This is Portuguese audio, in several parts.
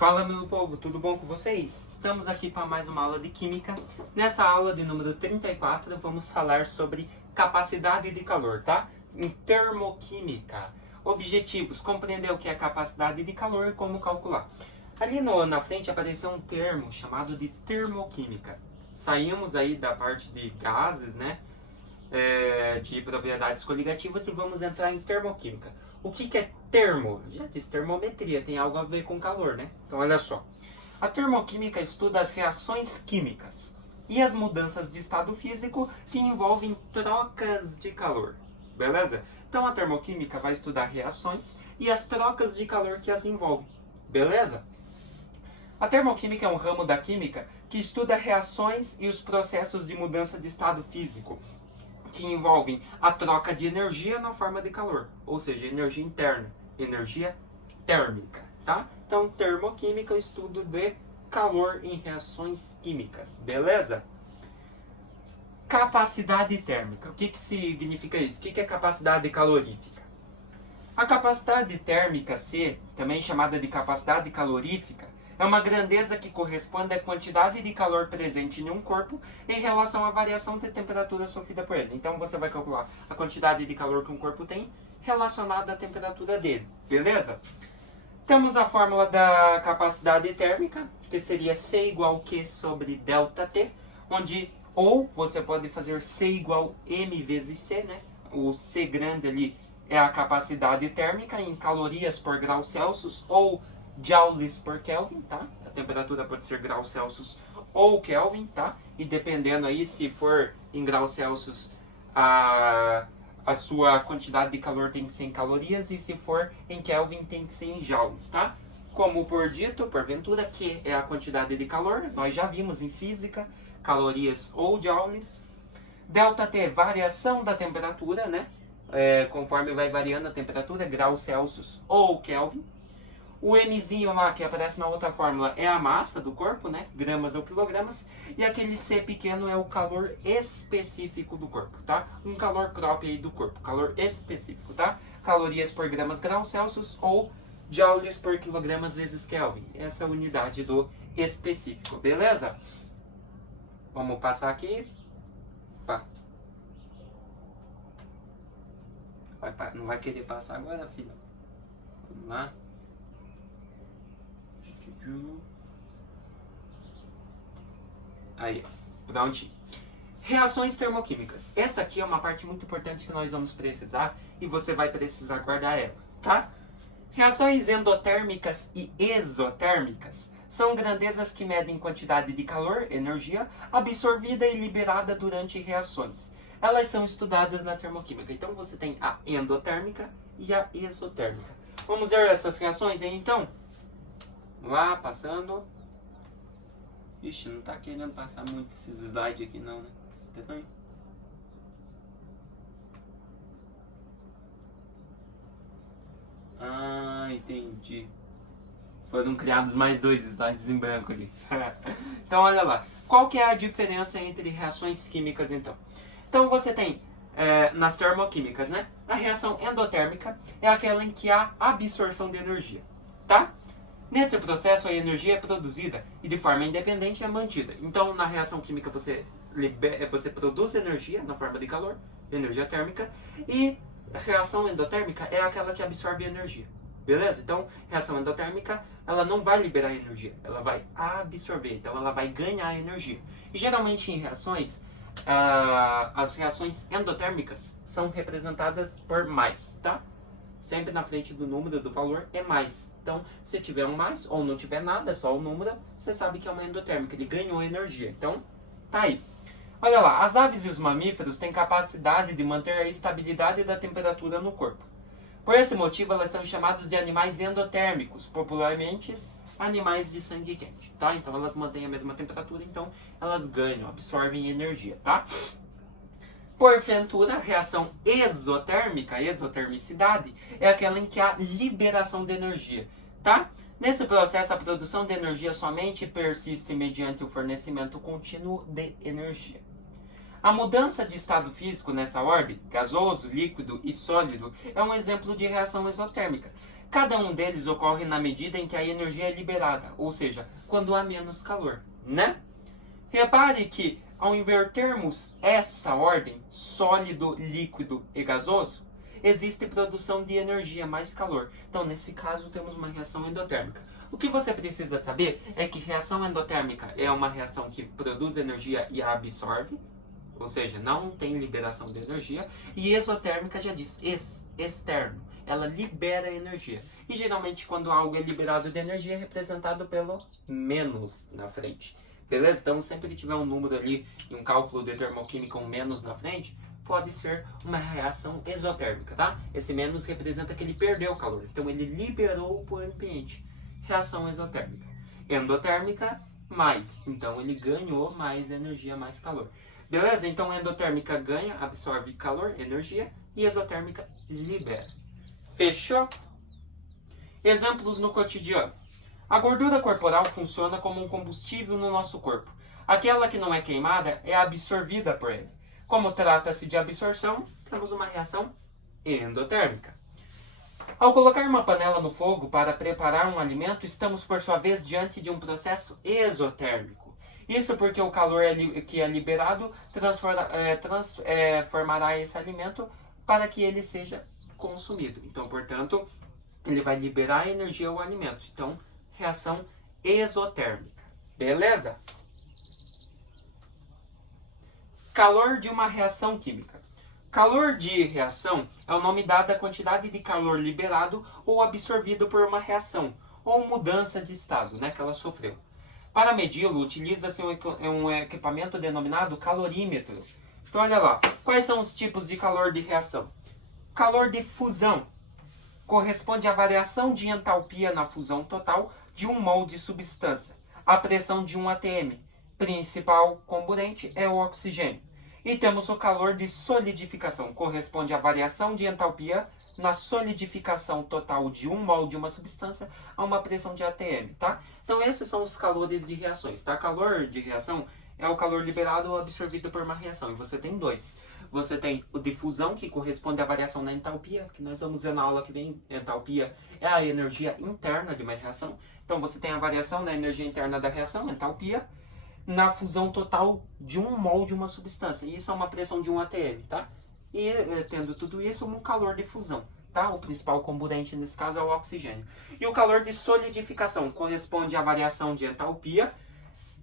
Fala, meu povo, tudo bom com vocês? Estamos aqui para mais uma aula de Química. Nessa aula de número 34, vamos falar sobre capacidade de calor, tá? Em termoquímica. Objetivos: compreender o que é capacidade de calor e como calcular. Ali na frente apareceu um termo chamado de termoquímica. Saímos aí da parte de gases, né? De propriedades coligativas e vamos entrar em termoquímica. O que é termo? Já disse, termometria, tem algo a ver com calor, né? Então olha só. A termoquímica estuda as reações químicas e as mudanças de estado físico que envolvem trocas de calor. Beleza? Então a termoquímica vai estudar reações e as trocas de calor que as envolvem. Beleza? A termoquímica é um ramo da química que estuda reações e os processos de mudança de estado físico que envolvem a troca de energia na forma de calor, ou seja, energia interna, energia térmica, tá? Então, termoquímica é o estudo de calor em reações químicas, beleza? Capacidade térmica. O que significa isso? O que é capacidade calorífica? A capacidade térmica C, também chamada de capacidade calorífica, é uma grandeza que corresponde à quantidade de calor presente em um corpo em relação à variação de temperatura sofrida por ele. Então você vai calcular a quantidade de calor que um corpo tem relacionada à temperatura dele, beleza? Temos a fórmula da capacidade térmica, que seria C igual Q sobre ΔT, onde ou você pode fazer C igual M vezes C, né? O C grande ali é a capacidade térmica em calorias por grau Celsius ou joules por Kelvin, tá? A temperatura pode ser graus Celsius ou Kelvin, tá? E dependendo aí, se for em graus Celsius, a sua quantidade de calor tem que ser em calorias, e se for em Kelvin tem que ser em joules, tá? Como por dito, porventura, que é a quantidade de calor, nós já vimos em física, calorias ou joules. ΔT, variação da temperatura, né? Conforme vai variando a temperatura, graus Celsius ou Kelvin. O Mzinho lá, que aparece na outra fórmula, é a massa do corpo, né? Gramas ou quilogramas. E aquele C pequeno é o calor específico do corpo, tá? Um calor próprio aí do corpo, calor específico, tá? Calorias por gramas graus Celsius ou joules por quilogramas vezes Kelvin. Essa é a unidade do específico, beleza? Vamos passar aqui. Opa. Não vai querer passar agora, filho? Vamos lá. Aí, prontinho. Reações termoquímicas. Essa aqui é uma parte muito importante que nós vamos precisar e você vai precisar guardar ela, tá? Reações endotérmicas e exotérmicas são grandezas que medem quantidade de calor, energia, absorvida e liberada durante reações. Elas são estudadas na termoquímica. Então você tem a endotérmica e a exotérmica. Vamos ver essas reações aí então? Vamos lá, passando. Ixi, não tá querendo passar muito esses slides aqui não, né? Estranho. Ah, entendi. Foram criados mais 2 slides em branco ali. Então, olha lá. Qual que é a diferença entre reações químicas, então? Então, você tem, nas termoquímicas, né? A reação endotérmica é aquela em que há absorção de energia, tá? Nesse processo, a energia é produzida e de forma independente é mantida. Então, na reação química, você produz energia na forma de calor, energia térmica, e a reação endotérmica é aquela que absorve energia. Beleza? Então, reação endotérmica, ela não vai liberar energia, ela vai absorver, então ela vai ganhar energia. E geralmente em reações, as reações endotérmicas são representadas por mais, tá? Sempre na frente do número do valor é mais. Então, se tiver um mais ou não tiver nada, é só o número, você sabe que é uma endotérmica, ele ganhou energia. Então, tá aí. Olha lá, as aves e os mamíferos têm capacidade de manter a estabilidade da temperatura no corpo. Por esse motivo, elas são chamadas de animais endotérmicos, popularmente animais de sangue quente, tá? Então, elas mantêm a mesma temperatura, então elas ganham, absorvem energia, tá? Porventura, reação exotérmica, exotermicidade, é aquela em que há liberação de energia, tá? Nesse processo, a produção de energia somente persiste mediante o fornecimento contínuo de energia. A mudança de estado físico nessa ordem, gasoso, líquido e sólido, é um exemplo de reação exotérmica, Cada um deles ocorre na medida em que a energia é liberada, ou seja, quando há menos calor, né? Repare que, ao invertermos essa ordem, sólido, líquido e gasoso, existe produção de energia mais calor. Então, nesse caso, temos uma reação endotérmica. O que você precisa saber é que reação endotérmica é uma reação que produz energia e a absorve, ou seja, não tem liberação de energia, e exotérmica já diz, externo, ela libera energia. E geralmente quando algo é liberado de energia é representado pelo menos na frente. Beleza? Então sempre que tiver um número ali em um cálculo de termoquímica, um menos na frente, pode ser uma reação exotérmica, tá? Esse menos representa que ele perdeu calor, então ele liberou para o ambiente. Reação exotérmica. Endotérmica, mais. Então ele ganhou mais energia, mais calor. Beleza? Então endotérmica ganha, absorve calor, energia, e exotérmica libera. Fechou? Exemplos no cotidiano. A gordura corporal funciona como um combustível no nosso corpo. Aquela que não é queimada é absorvida por ele. Como trata-se de absorção, temos uma reação endotérmica. Ao colocar uma panela no fogo para preparar um alimento, estamos por sua vez diante de um processo exotérmico. Isso porque o calor que é liberado transformará esse alimento para que ele seja consumido. Então, portanto, ele vai liberar energia ao alimento. Então, reação exotérmica. Beleza? Calor de uma reação química. Calor de reação é o nome dado à quantidade de calor liberado ou absorvido por uma reação, ou mudança de estado, né, que ela sofreu. Para medi-lo, utiliza-se um equipamento denominado calorímetro. Então, olha lá, quais são os tipos de calor de reação? Calor de fusão corresponde à variação de entalpia na fusão total de um mol de substância, à pressão de 1 atm. Principal comburente é o oxigênio. E temos o calor de solidificação, corresponde à variação de entalpia na solidificação total de 1 mol de uma substância a uma pressão de atm, tá? Então esses são os calores de reações, tá? Calor de reação é o calor liberado ou absorvido por uma reação, e você tem dois. Você tem o de fusão, que corresponde à variação na entalpia, que nós vamos ver na aula que vem. Entalpia é a energia interna de uma reação. Então você tem a variação na energia interna da reação, entalpia, na fusão total de 1 mol de uma substância. E isso é uma pressão de 1 atm, tá? E tendo tudo isso, um calor de fusão, tá? O principal comburente nesse caso é o oxigênio. E o calor de solidificação corresponde à variação de entalpia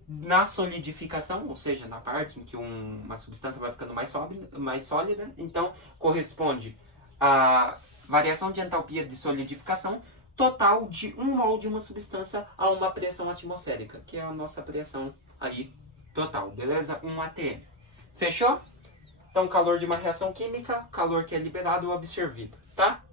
na solidificação, ou seja, na parte em que uma substância vai ficando mais sólida. Então, corresponde à variação de entalpia de solidificação total de 1 mol de uma substância a uma pressão atmosférica, que é a nossa pressão aí total, beleza? 1 atm. Fechou? Então, calor de uma reação química, calor que é liberado ou absorvido, tá?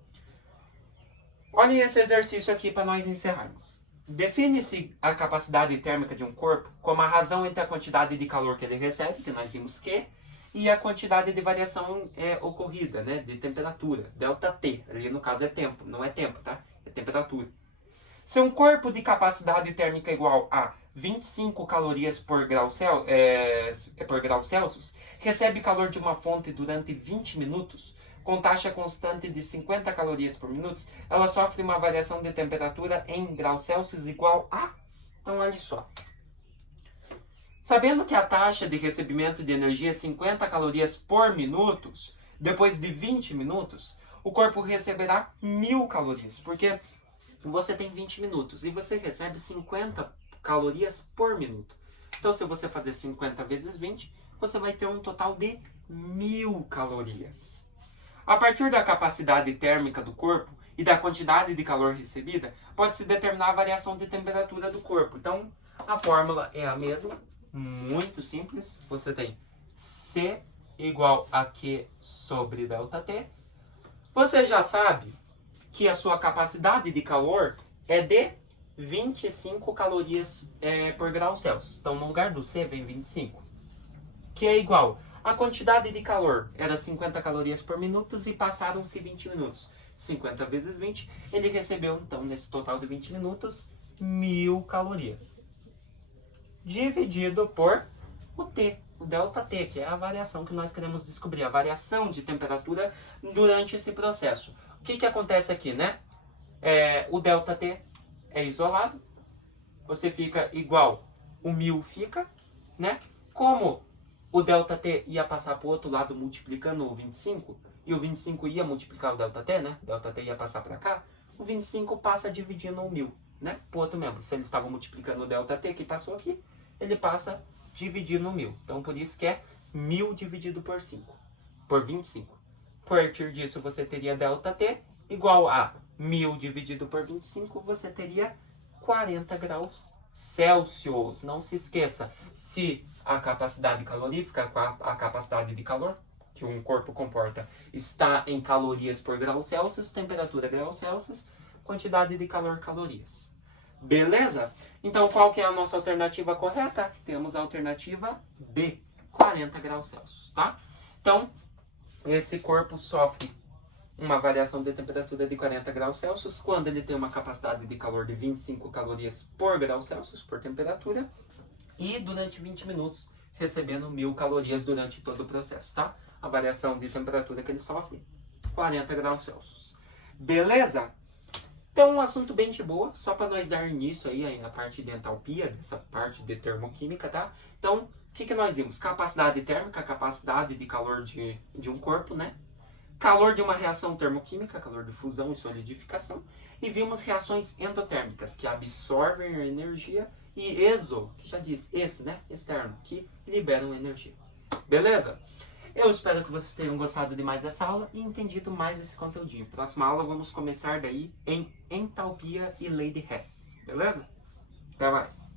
Olhem esse exercício aqui para nós encerrarmos. Define-se a capacidade térmica de um corpo como a razão entre a quantidade de calor que ele recebe, que nós vimos que, e a quantidade de variação ocorrida, né, de temperatura, ΔT. Ali no caso é tempo, não é tempo, tá? É temperatura. Se um corpo de capacidade térmica igual a 25 calorias por grau Celsius recebe calor de uma fonte durante 20 minutos, com taxa constante de 50 calorias por minuto, ela sofre uma variação de temperatura em graus Celsius igual a... Então, olha só. Sabendo que a taxa de recebimento de energia é 50 calorias por minuto, depois de 20 minutos, o corpo receberá 1000 calorias, porque você tem 20 minutos e você recebe 50 calorias por minuto. Então, se você fazer 50 vezes 20, você vai ter um total de 1000 calorias. A partir da capacidade térmica do corpo e da quantidade de calor recebida, pode-se determinar a variação de temperatura do corpo. Então, a fórmula é a mesma, muito simples. Você tem C igual a Q sobre ΔT. Você já sabe que a sua capacidade de calor é de 25 calorias por grau Celsius. Então, no lugar do C vem 25, que é igual... A quantidade de calor era 50 calorias por minuto e passaram-se 20 minutos. 50 vezes 20, ele recebeu, então, nesse total de 20 minutos, 1000 calorias. Dividido por o T, o ΔT, que é a variação que nós queremos descobrir, a variação de temperatura durante esse processo. O que acontece aqui, né? o ΔT é isolado, você fica igual, o 1000 fica, né? Como o ΔT ia passar para o outro lado multiplicando o 25, e o 25 ia multiplicar o ΔT, né? O ΔT ia passar para cá, o 25 passa dividindo o 1000, né? Para o outro membro. Se ele estava multiplicando o ΔT que passou aqui, ele passa dividindo o 1000. Então, por isso que é 1000 dividido por 5, por 25. A partir disso, você teria ΔT igual a 1000 dividido por 25, você teria 40 graus Celsius. Não se esqueça, se a capacidade calorífica, a capacidade de calor que um corpo comporta, está em calorias por grau Celsius, temperatura graus Celsius, quantidade de calor calorias. Beleza? Então, qual que é a nossa alternativa correta? Temos a alternativa B, 40 graus Celsius, tá? Então, esse corpo sofre uma variação de temperatura de 40 graus Celsius quando ele tem uma capacidade de calor de 25 calorias por grau Celsius, por temperatura, e durante 20 minutos recebendo 1000 calorias durante todo o processo, tá? A variação de temperatura que ele sofre, 40 graus Celsius. Beleza? Então, um assunto bem de boa, só para nós dar início aí na parte de entalpia, essa parte de termoquímica, tá? Então, o que nós vimos? Capacidade térmica, capacidade de calor de um corpo, né? Calor de uma reação termoquímica, calor de fusão e solidificação. E vimos reações endotérmicas, que absorvem a energia, e que já diz, né? Externo, que liberam energia. Beleza? Eu espero que vocês tenham gostado de mais essa aula e entendido mais esse conteúdinho. Próxima aula vamos começar daí em entalpia e lei de Hess. Beleza? Até mais!